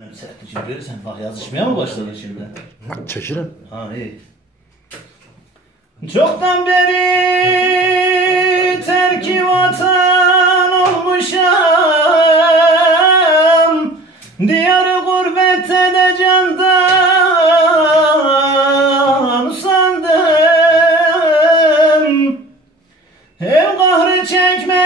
Sertçim görürsen bak yazışmaya mı başladın şimdi? Çekirin. Ha iyi. Çoktan beri terki vatan olmuşam Diyarı gurbette de candan usandım Ev kahrı çekmekten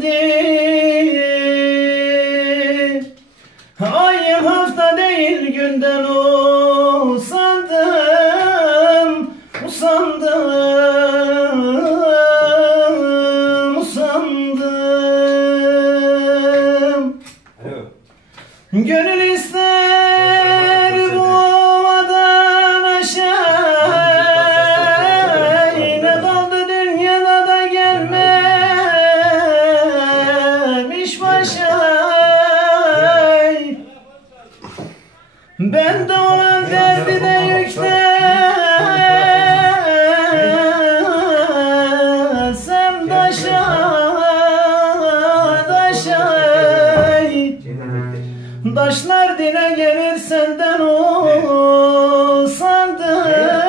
tükendi. Ay hafta değil günden usandım, usandım, usandım. Gönül ister Ben de olan derdi de yükselsem daşa daşa Taşlar dile